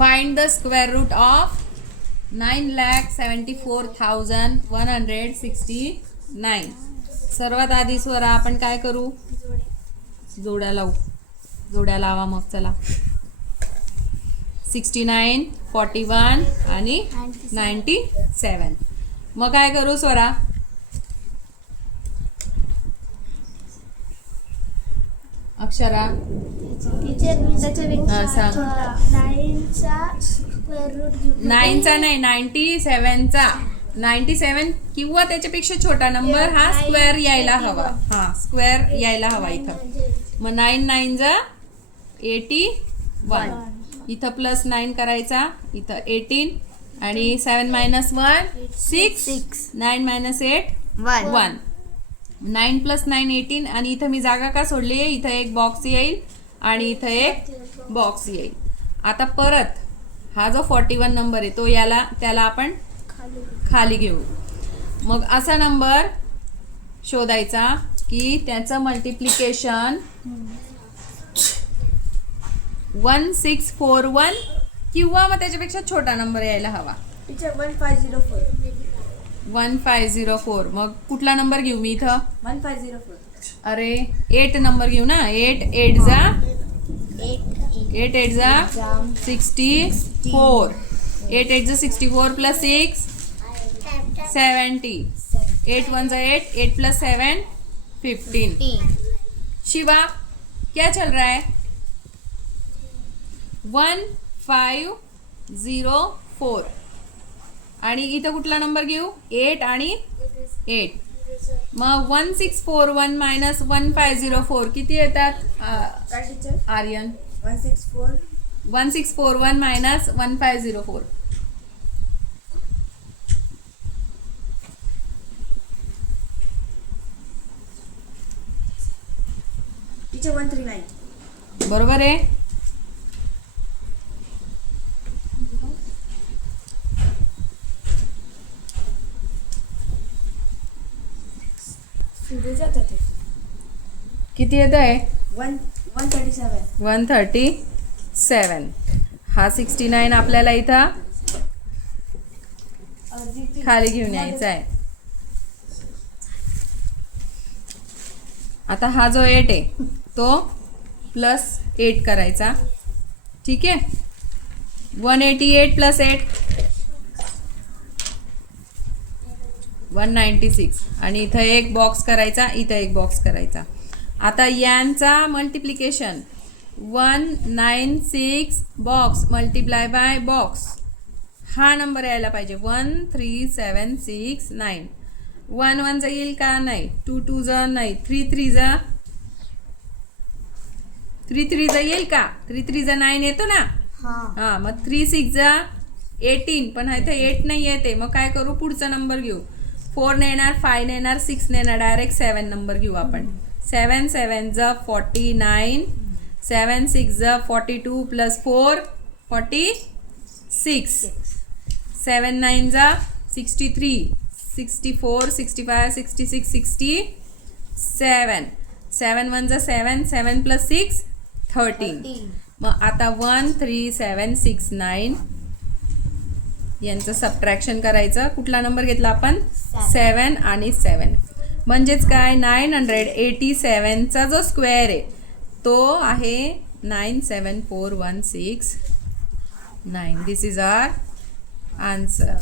Find the square root of nine lakh seventy four thousand one hundred sixty nine सर्वात आधी स्वरा आपण काय करू? जोड्या लावू. जोड्या लावा मग चला. सिक्स्टी नाईन फॉर्टी वन आणि नाईन्टी सेवन मग काय करू स्वरा? अक्षरा. नाईनचा नाही नाईन्टी सेवनचा नाईन्टी सेवन किंवा त्याच्यापेक्षा छोटा नंबर हा स्क्वेअर यायला हवा. हा स्क्वेअर यायला हवा इथं. मग नाईन नाईन जा एटी वन. इथं प्लस नाईन करायचा. इथं एटीन. आणि seven minus one six. Six. Nine minus eight one. One. Nine plus nine eighteen. आणि इथं मी जागा का सोडली? आहे इथं एक बॉक्स येईल. आणि इथं एक बॉक्स येईल. आता परत हा जो फॉर्टी वन नंबर आहे तो याला त्याला आपण खाली घेऊ. मग असा नंबर शोधायचा की त्याचं multiplication one six four one किंवा मग त्याच्यापेक्षा छोटा नंबर यायला हवा. One five zero four one five zero four मग कुठला नंबर घेऊ मी इथं? वन फाय झिरो फोर अरे एट नंबर घेऊ ना. एट एट जा. एट एट एट जा सिक्स्टी फोर. एट एट जा sixty four plus six seventy. Eight one जा eight eight plus seven fifteen. Shiva क्या चल रहा है? One five zero four. आणि इथं कुठला नंबर घेऊ? एट आणि एट. मग one six four one minus one five zero four किती येतात? Aryan. One six four one six four one minus one five zero four teacher one three nine बरोबर आहे? किती येत आहे वन वन थर्टी सेवन हा सिक्स्टी नाईन आपल्याला इथं खाली घेऊन यायचा आहे. आता हा जो एट आहे तो प्लस एट करायचा. ठीक आहे? One eighty eight plus eight one ninety six आणि इथं एक बॉक्स करायचा इथं एक बॉक्स करायचा. आता यांचा multiplication one nine six box multiply by box हा नंबर यायला पाहिजे. One three seven six nine one one येईल का? नाही. टू टू जा नाही. थ्री थ्री जा थ्री थ्री जा येईल का? थ्री थ्री जा नाईन येतो ना? हा. मग थ्री सिक्स जा एटीन पण इथं एट नाही येते मग काय करू? पुढचा नंबर घेऊ. फोर ने येणार फाय ने येणार सिक्स ने येणार. डायरेक्ट सेवन नंबर घेऊ आपण. सेवन सेवन ज फॉर्टी नाईन सेवन सिक्स ज forty two plus four forty six. Seven nine जा sixty three sixty four sixty five sixty six sixty seven. Seven one जा seven seven plus six thirteen. मग आता one three seven six nine. यांचं subtraction करायचं. कुठला number घेतला आपण? सेवन आणि सेवन म्हणजेच काय? नाईन हंड्रेड एटी सेवनचा जो स्क्वेअर आहे तो आहे nine seven four one six. Nine this is our answer